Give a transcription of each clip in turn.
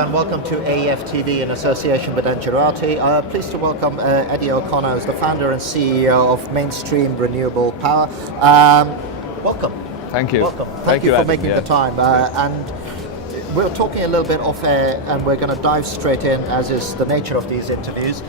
and welcome to AEF TV in association with Engerati. Pleased to welcome Eddie O'Connor, who's the founder and CEO of Mainstream Renewable Power. Welcome. Thank you. Welcome. Thank you for Adam. making the time. And we're talking a little bit off air, and we're going to dive straight in, as is the nature of these interviews.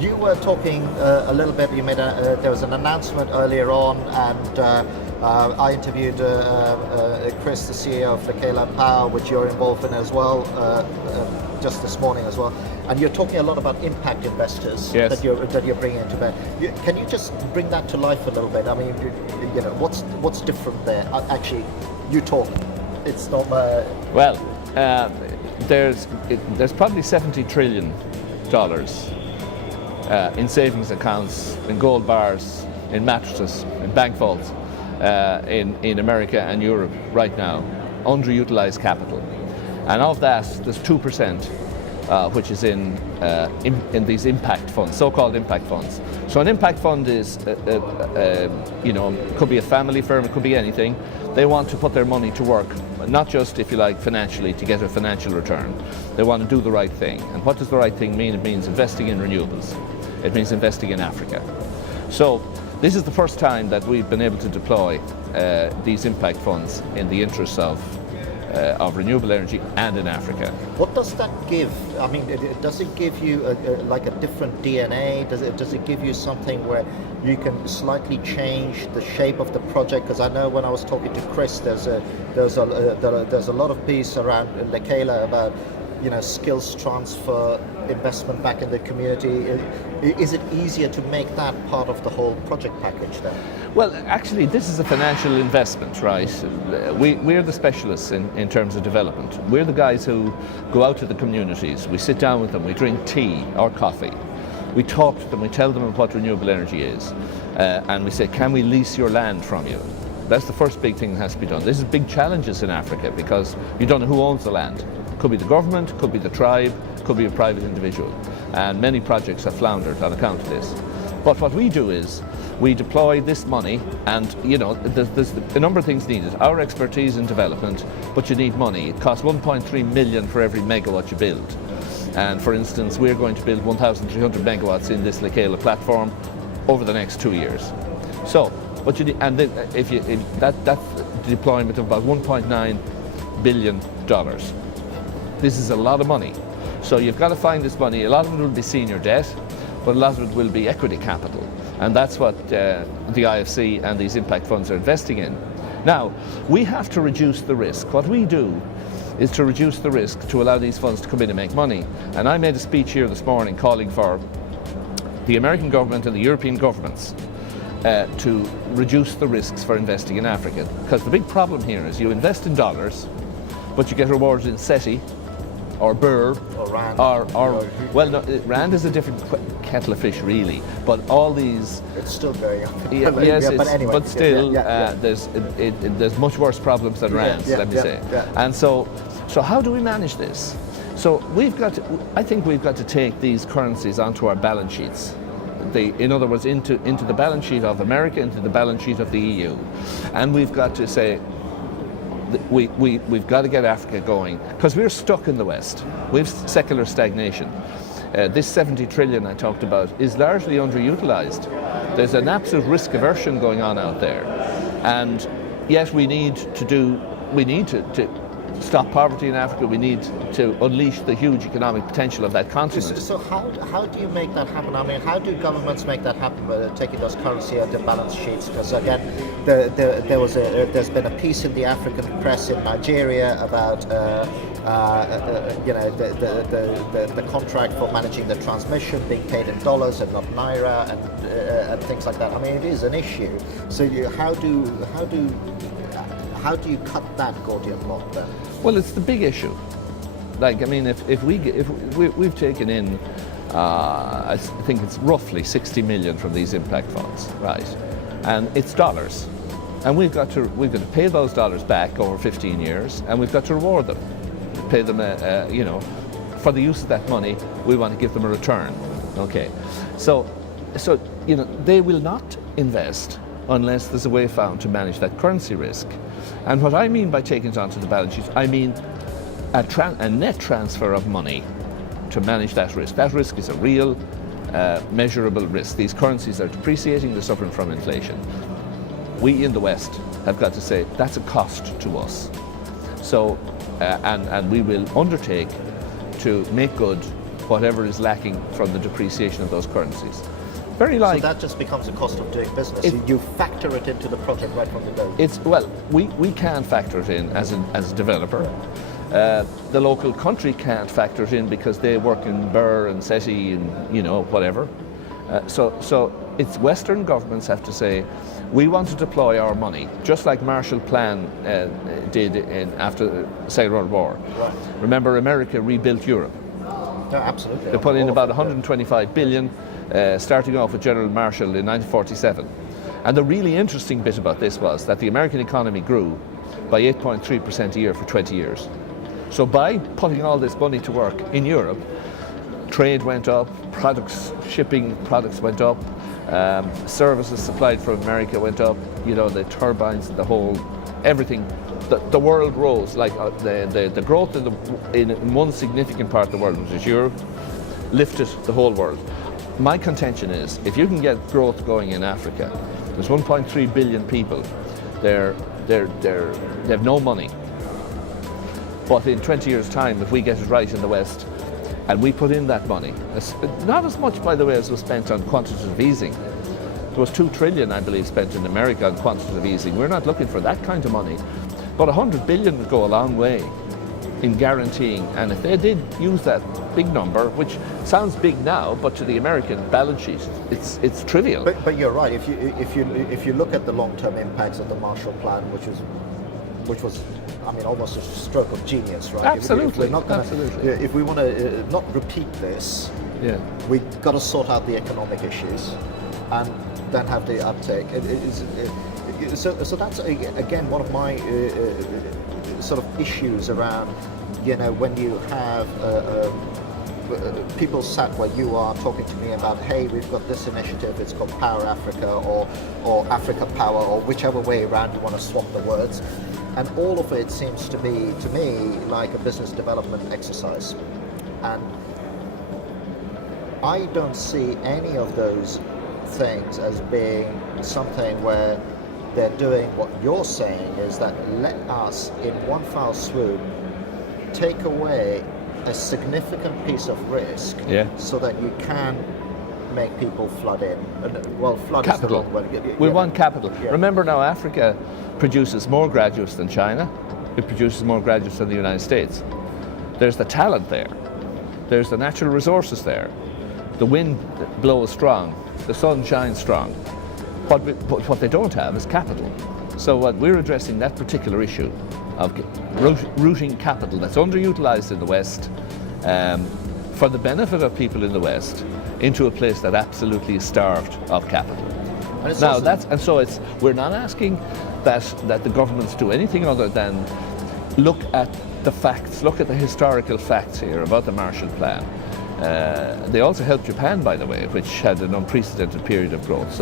You were talking a little bit. You made there was an announcement earlier on, and I interviewed Chris, the CEO of Renewable Power, which you're involved in as well, just this morning as well. And you're talking a lot about impact investors. Yes. that you're bringing into bear. Can you just bring that to life a little bit? I mean, you know, what's different there? Actually, you talk. It's not. There's probably $70 trillion in savings accounts, in gold bars, in mattresses, in bank vaults, in America and Europe right now, underutilized capital. And of that, there's 2%, which is in these impact funds, so-called impact funds. So an impact fund is, could be a family firm, it could be anything. They want to put their money to work, not just, if you like, financially, to get a financial return. They want to do the right thing. And what does the right thing mean? It means investing in renewables. It means investing in Africa. So this is the first time that we've been able to deploy these impact funds in the interests of renewable energy and in Africa. What does that give? I mean, does it give you like a different DNA? Does it give you something where you can slightly change the shape of the project? Because I know when I was talking to Chris, there's a lot of piece around Lekela about, you know, skills transfer, investment back in the community. Is it easier to make that part of the whole project package then? Well, actually, this is a financial investment, right? We're the specialists in terms of development. We're the guys who go out to the communities. We sit down with them, we drink tea or coffee. We talk to them, we tell them what renewable energy is. And we say, can we lease your land from you? That's the first big thing that has to be done. This is big challenges in Africa because you don't know who owns the land. Could be the government, could be the tribe, could be a private individual. And many projects have floundered on account of this. But what we do is we deploy this money, and you know, there's a number of things needed. Our expertise in development, but you need money. It costs 1.3 million for every megawatt you build. And for instance, we're going to build 1,300 megawatts in this Lekela platform over the next 2 years. So, but you need, and then that's the deployment of about $1.9 billion. This is a lot of money. So you've got to find this money. A lot of it will be senior debt, but a lot of it will be equity capital. And that's what the IFC and these impact funds are investing in. Now, we have to reduce the risk. What we do is to reduce the risk to allow these funds to come in and make money. And I made a speech here this morning calling for the American government and the European governments to reduce the risks for investing in Africa. Because the big problem here is you invest in dollars, but you get rewards in SETI, or Burr, or Rand, well, no, Rand is a different kettle of fish, really. But all these, it's still going up. Yes, but anyway, but still, yeah. There's much worse problems than Rand's. Let me say. Yeah. And so how do we manage this? So I think we've got to take these currencies onto our balance sheets. In other words, into the balance sheet of America, into the balance sheet of the EU, and we've got to say, we've got to get Africa going, because we're stuck in the West. We've secular stagnation. This 70 trillion I talked about is largely underutilized. There's an absolute risk aversion going on out there, and yet we need to stop poverty in Africa. We need to unleash the huge economic potential of that continent. So how do you make that happen? I mean, how do governments make that happen, taking those currency out of balance sheets? Because again, there's been a piece in the African press in Nigeria about the contract for managing the transmission being paid in dollars and not naira and things like that. I mean, it is an issue. So how do you cut that Gordian knot then? Well, it's the big issue. Like, I mean, if we've taken in, I think it's roughly 60 million from these impact funds, right? And it's dollars, and we've got to pay those dollars back over 15 years, and we've got to reward them, pay them, for the use of that money. We want to give them a return. Okay, so they will not invest unless there's a way found to manage that currency risk. And what I mean by taking it onto the balance sheet, I mean a net transfer of money to manage that risk. That risk is a real, measurable risk. These currencies are depreciating, they're suffering from inflation. We in the West have got to say that's a cost to us. So, and we will undertake to make good whatever is lacking from the depreciation of those currencies. Very like. So that just becomes a cost of doing business. You factor it into the project right from the go. Well, we can factor it in as a developer. The local country can't factor it in because they work in Birr and SETI and whatever. So it's Western governments have to say, we want to deploy our money, just like Marshall Plan did after the Second World War. Right. Remember, America rebuilt Europe. No, absolutely. They put in about 125 billion, starting off with General Marshall in 1947. And the really interesting bit about this was that the American economy grew by 8.3% a year for 20 years. So by putting all this money to work in Europe, trade went up, shipping products went up, services supplied from America went up, the turbines, everything. The world rose, like the growth in one significant part of the world, which is Europe, lifted the whole world. My contention is, if you can get growth going in Africa, there's 1.3 billion people, they have no money. But in 20 years' time, if we get it right in the West, and we put in that money, not as much, by the way, as was spent on quantitative easing. There was 2 trillion, I believe, spent in America on quantitative easing. We're not looking for that kind of money. But 100 billion would go a long way in guaranteeing, and if they did use that big number, which sounds big now, but to the American balance sheet, it's trivial. But you're right. If you look at the long-term impacts of the Marshall Plan, which was almost a stroke of genius, right? Absolutely. Absolutely. If we want to not repeat this, we've got to sort out the economic issues, and then have the uptake. So that's again one of my sort of issues around, when you have people sat where you are talking to me about, hey, we've got this initiative, it's called Power Africa or Africa Power, or whichever way around you want to swap the words. And all of it seems to be, to me, like a business development exercise. And I don't see any of those things as being something where they're doing what you're saying, is that let us, in one foul swoop, take away a significant piece of risk so that you can make people flood in. Well, flood capital. is the wrong word. We want capital. Yeah. Remember now, Africa produces more graduates than China. It produces more graduates than the United States. There's the talent there. There's the natural resources there. The wind blows strong. The sun shines strong. But what they don't have is capital. So what we're addressing, that particular issue of routing capital that's underutilized in the West for the benefit of people in the West into a place that absolutely is starved of capital. We're not asking that the governments do anything other than look at the facts, look at the historical facts here about the Marshall Plan. They also helped Japan, by the way, which had an unprecedented period of growth.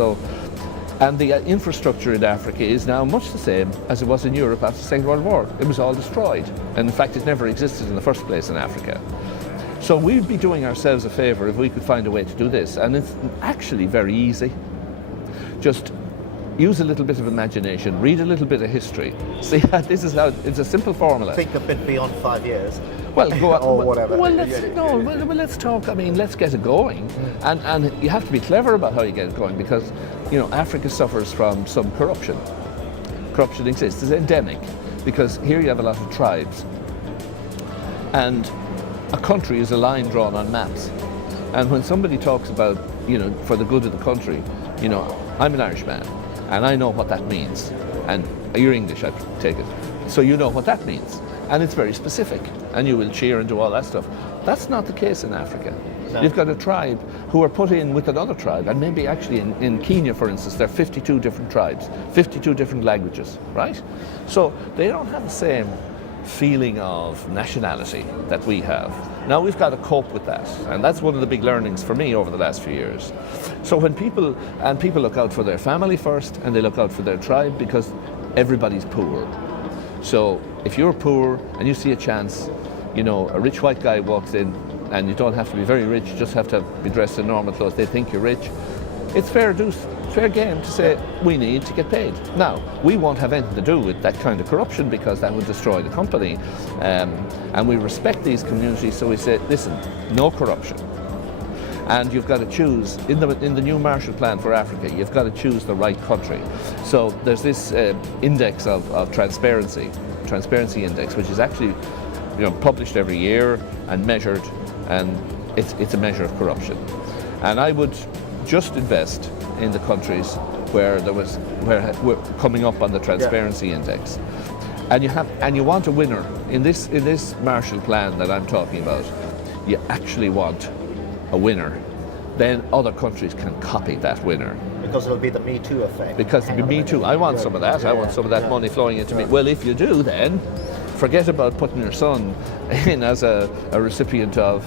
And the infrastructure in Africa is now much the same as it was in Europe after the Second World War. It was all destroyed. And in fact, it never existed in the first place in Africa. So we'd be doing ourselves a favor if we could find a way to do this. And it's actually very easy. Just use a little bit of imagination, read a little bit of history. See, this is how, it's a simple formula. Think a bit beyond 5 years. Well, go on. Or whatever. Well, let's talk. Let's get it going. And you have to be clever about how you get it going, because, Africa suffers from some corruption. Corruption exists. It's endemic, because here you have a lot of tribes. And a country is a line drawn on maps. And when somebody talks about, for the good of the country, I'm an Irishman, and I know what that means. And you're English, I take it. So you know what that means. And it's very specific, and you will cheer and do all that stuff. That's not the case in Africa. No. You've got a tribe who are put in with another tribe, and maybe actually in Kenya, for instance, there are 52 different tribes, 52 different languages, right? So they don't have the same feeling of nationality that we have. Now we've got to cope with that, and that's one of the big learnings for me over the last few years. So when people look out for their family first, and they look out for their tribe, because everybody's poor. So if you're poor and you see a chance a rich white guy walks in, and you don't have to be very rich, you just have to be dressed in normal clothes, they think you're rich. It's fair game to say we need to get paid. Now, we won't have anything to do with that kind of corruption because that would destroy the company. And we respect these communities, so we say, listen, no corruption. And you've got to choose, in the new Marshall Plan for Africa, you've got to choose the right country. So there's this index of transparency index, which is actually published every year and measured, and it's a measure of corruption. And I would just invest in the countries where we're coming up on the transparency index. And you want a winner. In this Marshall Plan that I'm talking about, you actually want a winner. Then other countries can copy that winner. Because it'll be the Me Too effect. Because it'll be Me Too. I want some of that. I want some of that money flowing into me. Well, if you do, then forget about putting your son in as a recipient of,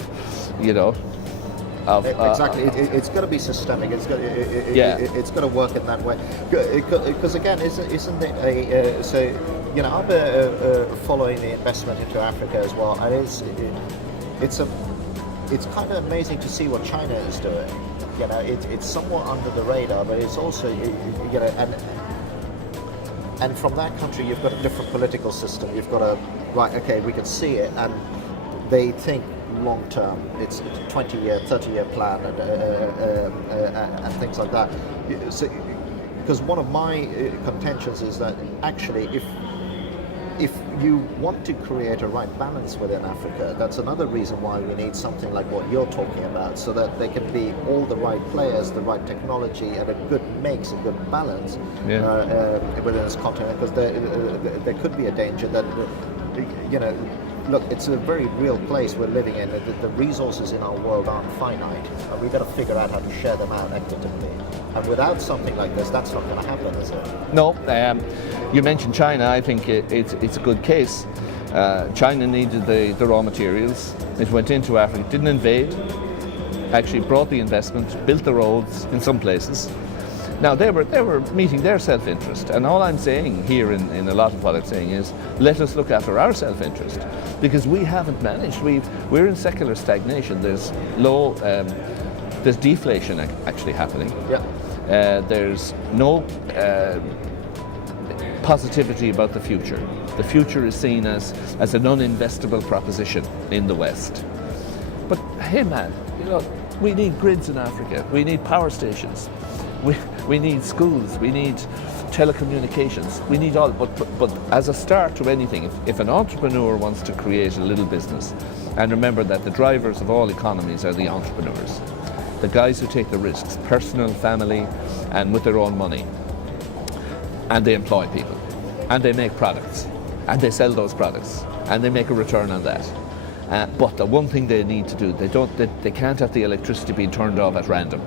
exactly. It's got to be systemic. It's got to work in that way. Because again, isn't it so? I'm following the investment into Africa as well, and it's kind of amazing to see what China is doing. It's somewhat under the radar, but it's also and from that country you've got a different political system. You've got we can see it, and they think long term. It's a 20-year, 30-year plan, and things like that. So, because one of my contentions is that actually, if you want to create a right balance within Africa, that's another reason why we need something like what you're talking about, so that there can be all the right players, the right technology, and a good balance within this continent. Because there could be a danger that look, it's a very real place we're living in. The resources in our world aren't finite, and we've got to figure out how to share them out equitably. And without something like this, that's not going to happen, is it? No. You mentioned China. I think it's a good case. China needed the raw materials. It went into Africa, didn't invade, actually brought the investment, built the roads in some places. Now, they were meeting their self-interest, and all I'm saying here in a lot of what I'm saying is, let us look after our self-interest, because we haven't managed. We're in secular stagnation. There's there's deflation actually happening. Yeah. There's no positivity about the future. The future is seen as an uninvestable proposition in the West. But hey man, we need grids in Africa. We need power stations. We need schools, we need telecommunications, we need all, but as a start to anything, if an entrepreneur wants to create a little business, and remember that the drivers of all economies are the entrepreneurs, the guys who take the risks, personal, family, and with their own money, and they employ people, and they make products, and they sell those products, and they make a return on that. But the one thing they need to do, they can't have the electricity being turned off at random.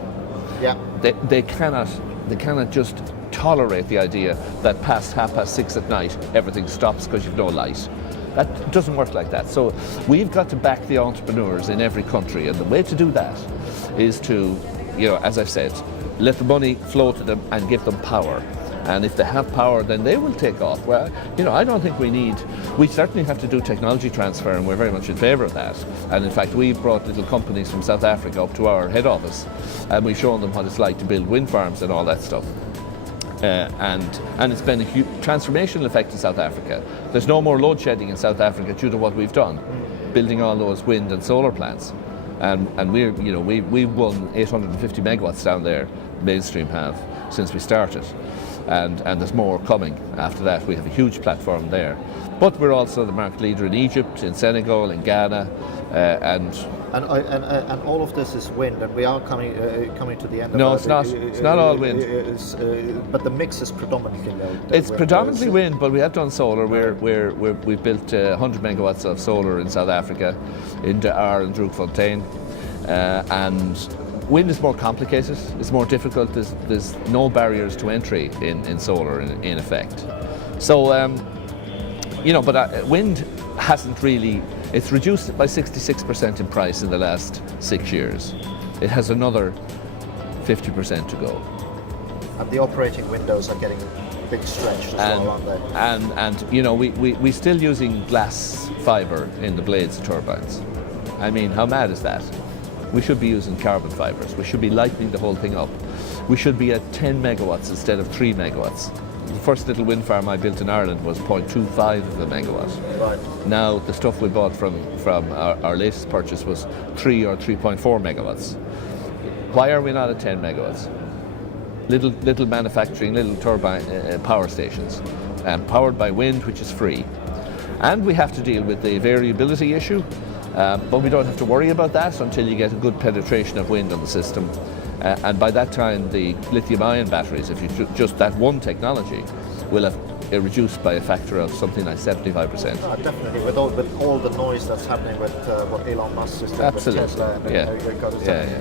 Yeah. They cannot just tolerate the idea that past 6:30 at night everything stops because you've no light. That doesn't work like that. So we've got to back the entrepreneurs in every country, and the way to do that is to, as I've said, let the money flow to them and give them power. And if they have power, then they will take off. Well, I don't think we certainly have to do technology transfer, and we're very much in favour of that. And in fact, we've brought little companies from South Africa up to our head office, and we've shown them what it's like to build wind farms and all that stuff. And it's been a huge transformational effect in South Africa. There's no more load shedding in South Africa due to what we've done, building all those wind and solar plants. And we've won 850 megawatts down there, Mainstream have, since we started. And there's more coming after that. We have a huge platform there. But we're also the market leader in Egypt, in Senegal, in Ghana, and all of this is wind, and we are coming to the end. No, it's not. It's not all wind. But the mix is predominantly wind. It's predominantly wind, but we have done solar. We've built 100 megawatts of solar in South Africa, in Dar and Drukfontein, and wind is more complicated. It's more difficult. There's no barriers to entry in solar in effect. So but wind hasn't really. It's reduced by 66% in price in the last 6 years. It has another 50% to go. And the operating windows are getting a bit stretched as well, aren't they? And you know, we're still using glass fibre in the blades of turbines. I mean, how mad is that? We should be using carbon fibres. We should be lightening the whole thing up. We should be at 10 megawatts instead of 3 megawatts. The first little wind farm I built in Ireland was 0.25 of a megawatt. Right. Now the stuff we bought from our latest purchase was 3 or 3.4 megawatts. Why are we not at 10 megawatts? Little manufacturing, little turbine power stations, powered by wind, which is free. And we have to deal with the variability issue, but we don't have to worry about that until you get a good penetration of wind on the system. And by that time, the lithium-ion batteries, if you just that one technology, will have reduced by a factor of something like 75%. Definitely, with all the noise that's happening with what Elon Musk is doing Absolutely. with Tesla.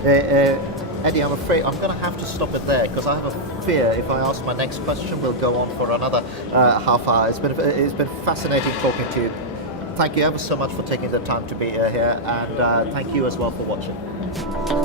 Yeah. Eddie, I'm afraid I'm going to have to stop it there because I have a fear if I ask my next question, we'll go on for another half hour. It's been fascinating talking to you. Thank you ever so much for taking the time to be here, and thank you as well for watching.